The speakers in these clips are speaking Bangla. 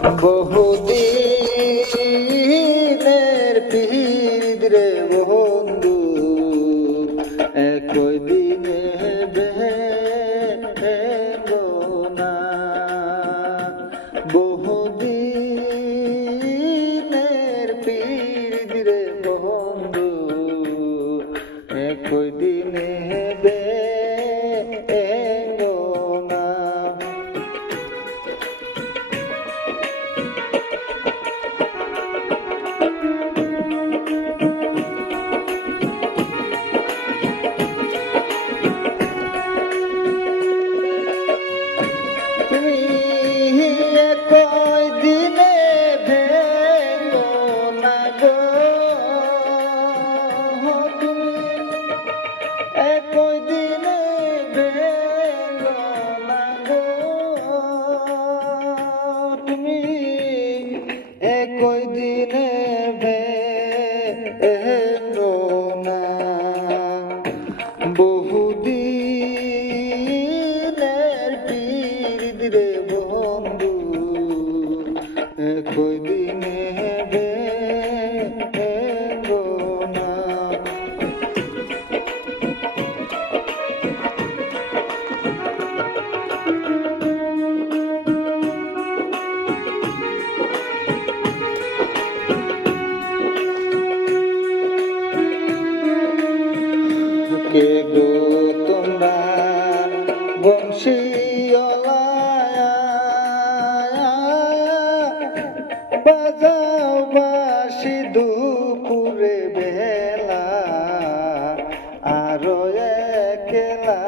বহুদিনের পীড়িত রে বন্ধু, একই দিনে ভেঙো না। বহুদিনের পীড়িত রে বন্ধু, একই দিনে ভেঙো না। তুমি একই দিনে ভেঙো না গো, তুমি একই দিনে ভেঙো না গো, তুমি একই দিনে ভেঙো না। বহুদিনের পীড়িত রে বন্ধু, একই দিনে ভেঙো না। কে গো তোমরা বংশীওয়ালা, বাজাও বাঁশি দুপুরে বেলা, আরো একলা।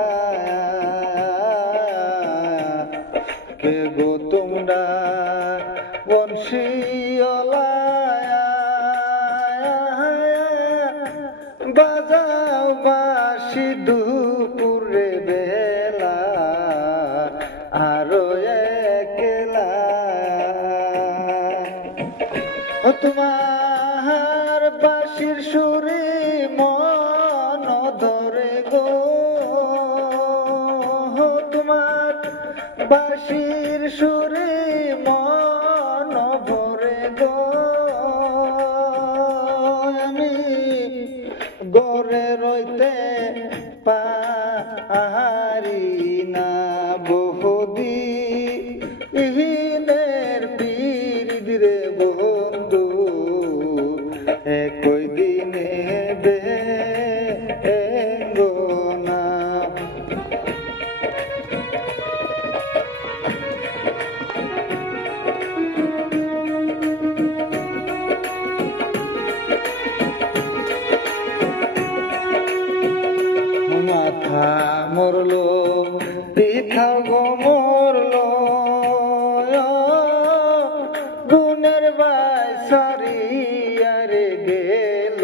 কে গো তোমরা বংশীওয়ালা, বাজাও বাঁশি দুপুরে বেলা, আরো একলা। তোমার বাঁশির সুরে মন ধরে গো, তোমার বাঁশির সুরে মন ভরে গো। আমি গড়ে রইতে পারি না, বহুদিনের পীড়িত রে বন্ধু, একই দিনে ভেঙো না। মাথা মরলো পিঠা গো মরলো, গুণের বাই সারিয়া রে গেল,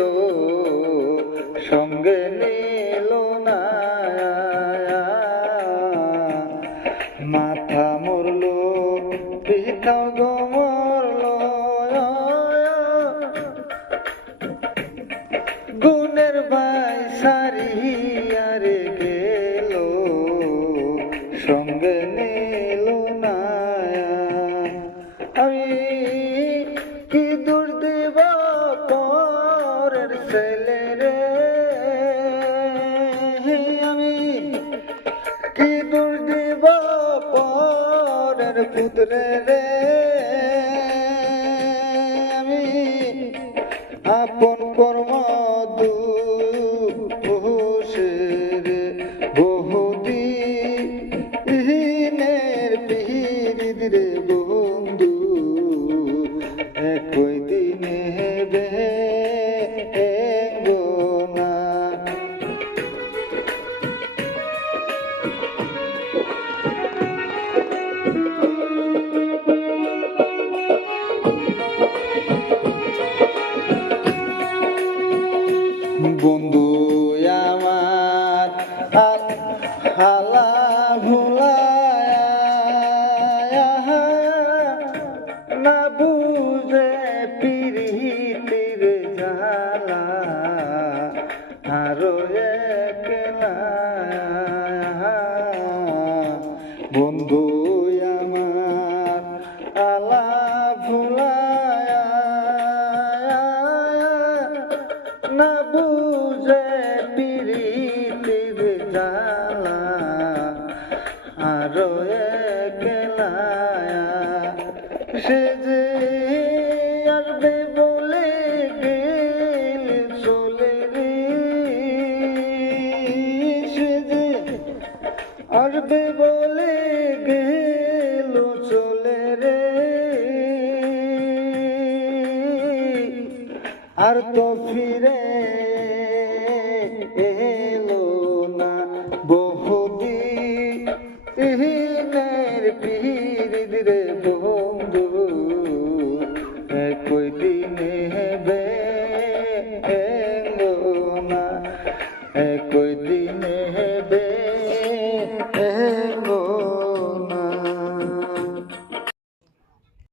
সঙ্গে নিল না। মাথা মরলো পিঠা গো মরলো, গুণের বাই সারিয়া রে গেল, সঙ্গে নিল না। আমি কি দোষ দেব পরের ছেলে রে, আমি কি দোষ দেব পরের পুত্রে রে। আমি আপন কর্ম দোষের, বহুদিনের পীড়িত রে বন্ধু, একই দিনে ভেঙো না। বন্ধু আমার হালা ভুলায়া, না বুঝে ফুলায়া না বুঝে পিরিতির জ্বালা আরো একলায়া সে যে আসবে বলে গেল চলে রে সে যে আসবে বলে গেল চলে রে আর তো ফিরে